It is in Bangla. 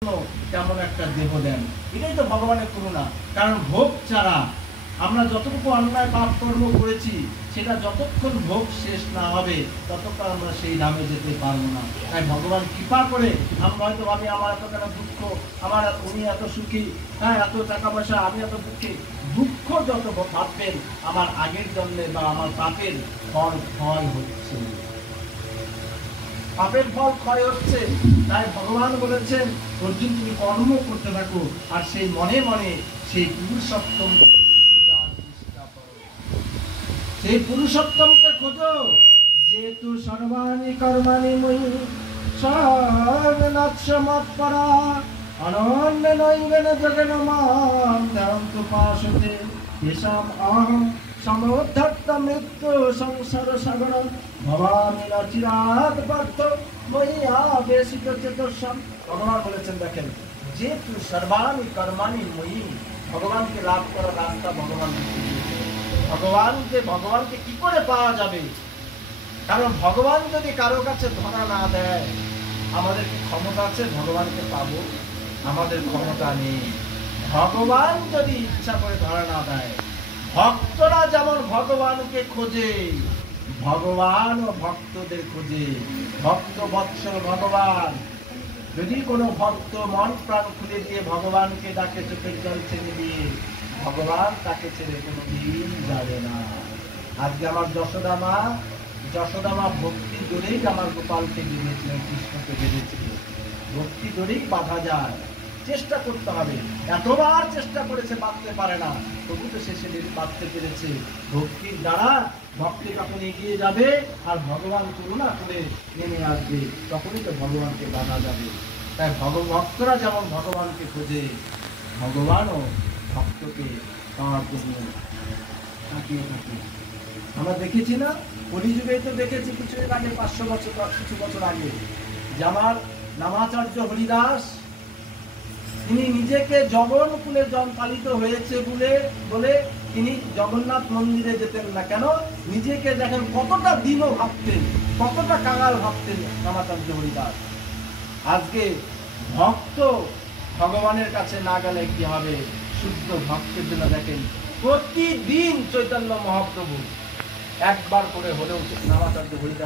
তেমন একটা দেহ দেন। এটাই তো ভগবানের করুণা। কারণ ভোগ ছাড়া আমরা যতটুকু অন্যায় পাপ কর্ম করেছি সেটা যতক্ষণ ভোগ শেষ না হবে ততক্ষণ আমরা সেই ধামে যেতে পারবো না। তাই ভগবান কৃপা করে আমরা হয়তো ভাবি আমার এত টাকা দুঃখ, আমার উনি এত সুখী, হ্যাঁ এত টাকা পয়সা, আমি এত দুঃখী। দুঃখ যত ভাববেন আমার আগের জন্মে বা আমার পাপের ফল ক্ষয় হচ্ছে, পাপের ফল ক্ষয় হচ্ছে। তাই ভগবান বলেছেন অর্জুন তুমি কর্ম করতে থাকো আর সেই মনে মনে সেই পুরুষোত্তম খোঁজার চেষ্টা করো, সেই পুরুষোত্তমকে খোঁজো। যেহেতু সর্বাণি কর্মাণি মই সর্বনাৎসমৎপরা অনন্য নৈবেন জগন মাম ধ্যানন্তু পাশতে তেষাম অহং সমুদ্ধত্ত মৃত্যু সংসার সাগর ভবামি ন চিরাৎ পার্থ ময়্যা বেশিত চেতস্যাম। ভগবান বলেছেন দেখেন, যেহেতু সর্বাণি কর্মাণি ময়ি, ভগবানকে লাভ করার রাস্তা ভগবান ভগবানকে কি করে পাওয়া যাবে? কারণ ভগবান যদি কারো কাছে ধরা না দেয়, আমাদের কি ক্ষমতা আছে ভগবানকে পাবো? আমাদের ক্ষমতা নেই। ভগবান যদি ইচ্ছা করে ধরা না দেয়, ভক্তরা যেমন ভগবানকে খোঁজে, ভগবান ও ভক্তদের খোঁজে। ভক্ত বৎসল ভগবান, যদি কোনো ভক্ত মন প্রাণ খুলে দিয়ে ভগবানকে ডাকে চোখের জল ছেড়ে দিয়ে, ভগবান তাকে ছেড়ে কোনোদিন যাবে না। আজকে আমার যশোদা মা ভক্তি জোরেই আমার গোপালকে বেঁধেছিলেন, কৃষ্ণকে বেঁধেছিল। ভক্তি জোরেই বাধা যায়, চেষ্টা করতে হবে। এতবার চেষ্টা করেছে, বাঁধতে পারে না, তবু তো শেষে বাঁধতে পেরেছে। ভক্তির দ্বারা ভক্তি যখন এগিয়ে যাবে আর ভগবান করুণা করে নেমে আসবে, তখনই তো ভগবানকে বাধা যাবে। তাই ভক্তরা যেমন ভগবানকে খোঁজে, ভগবানও ভক্তকে পাওয়ার জন্য তাকিয়ে থাকে। আমরা দেখেছি না, কলিযুগে তো দেখেছি কিছু আগে, 500 বছর কিছু বছর আগে, যে আমার নামাচার্য হরিদাস, তিনি নিজেকে জগন কুলে পালিত হয়েছে বলে তিনি জগন্নাথ মন্দিরে যেতেন না। কেন? নিজেকে দেখেন কতটা দীন ভাবতেন, কতটা কাঙাল ভাবতেন নামাচার্য হরিদাস। আজকে ভক্ত ভগবানের কাছে না গেলে কি হবে? শুদ্ধ ভক্তের জন্য দেখেন প্রতিদিন চৈতন্য মহাপ্রভু একবার করে হলেও নামাচার্য হরিদাস